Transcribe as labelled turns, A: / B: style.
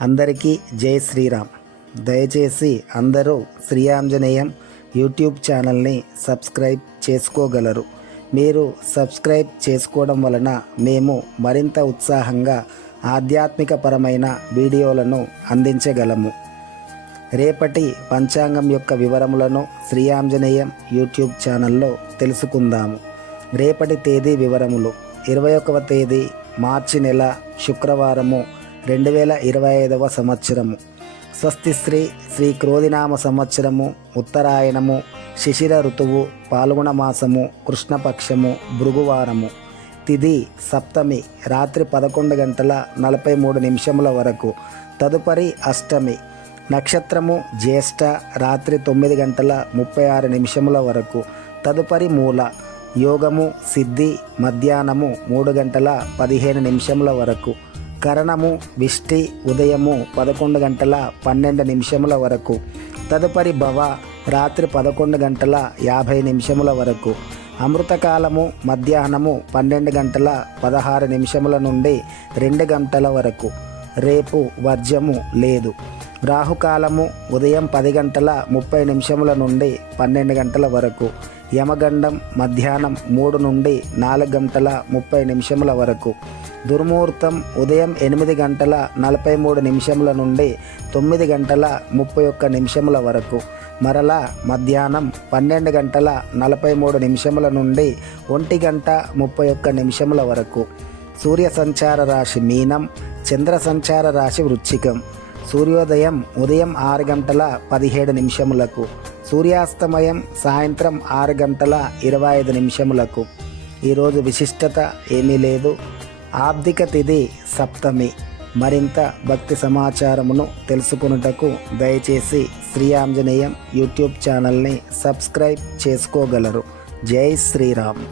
A: అందరికీ జై శ్రీరామ్. దయచేసి అందరూ శ్రీ ఆంజనేయం యూట్యూబ్ ఛానల్ని సబ్స్క్రైబ్ చేసుకోగలరు. మీరు సబ్స్క్రైబ్ చేసుకోవడం వలన మేము మరింత ఉత్సాహంగా ఆధ్యాత్మిక పరమైన వీడియోలను అందించగలము. రేపటి పంచాంగం యొక్క వివరములను శ్రీ ఆంజనేయం యూట్యూబ్ ఛానల్లో తెలుసుకుందాము. రేపటి తేదీ వివరములు. ఇరవై ఒకవ తేదీ మార్చి నెల శుక్రవారము రెండు వేల ఇరవై ఐదవ సంవత్సరము. స్వస్తి శ్రీ శ్రీ క్రోధినామ సంవత్సరము ఉత్తరాయణము శిశిర ఋతువు పాల్గొన మాసము కృష్ణపక్షము భృగువారము. తిథి సప్తమి రాత్రి పదకొండు గంటల నలభై మూడు నిమిషముల వరకు. తదుపరి అష్టమి నక్షత్రము జ్యేష్ఠ రాత్రి తొమ్మిది గంటల ముప్పై ఆరు నిమిషముల వరకు. తదుపరి మూల యోగము సిద్ధి మధ్యాహ్నము మూడు గంటల పదిహేను నిమిషముల వరకు. కరణము విష్టి ఉదయము పదకొండు గంటల పన్నెండు నిమిషముల వరకు. తదుపరి భవ రాత్రి పదకొండు గంటల యాభై నిమిషముల వరకు. అమృతకాలము మధ్యాహ్నము పన్నెండు గంటల పదహారు నిమిషముల నుండి రెండు గంటల వరకు. రేపు వర్జము లేదు. రాహుకాలము ఉదయం పది గంటల ముప్పై నిమిషముల నుండి పన్నెండు గంటల వరకు. యమగండం మధ్యాహ్నం మూడు నుండి నాలుగు గంటల ముప్పై నిమిషముల వరకు. దుర్ముహూర్తం ఉదయం ఎనిమిది గంటల నలభై మూడు నిమిషముల నుండి తొమ్మిది గంటల ముప్పై ఒక్క నిమిషముల వరకు. మరలా మధ్యాహ్నం పన్నెండు గంటల నలభై మూడు నిమిషముల నుండి ఒంటి గంట ముప్పై ఒక్క నిమిషముల వరకు. సూర్య సంచార రాశి మీనం చంద్ర సంచార రాశి వృచ్చికం. సూర్యోదయం ఉదయం ఆరు గంటల పదిహేడు నిమిషములకు సూర్యాస్తమయం సాయంత్రం ఆరు గంటల ఇరవై ఐదు నిమిషములకు. ఈరోజు విశిష్టత ఏమీ లేదు. ఆబ్దిక తిథి సప్తమి. మరింత భక్తి సమాచారమును తెలుసుకున్నటకు దయచేసి శ్రీ ఆంజనేయం యూట్యూబ్ ఛానల్ని సబ్స్క్రైబ్ చేసుకోగలరు. జై శ్రీరామ్.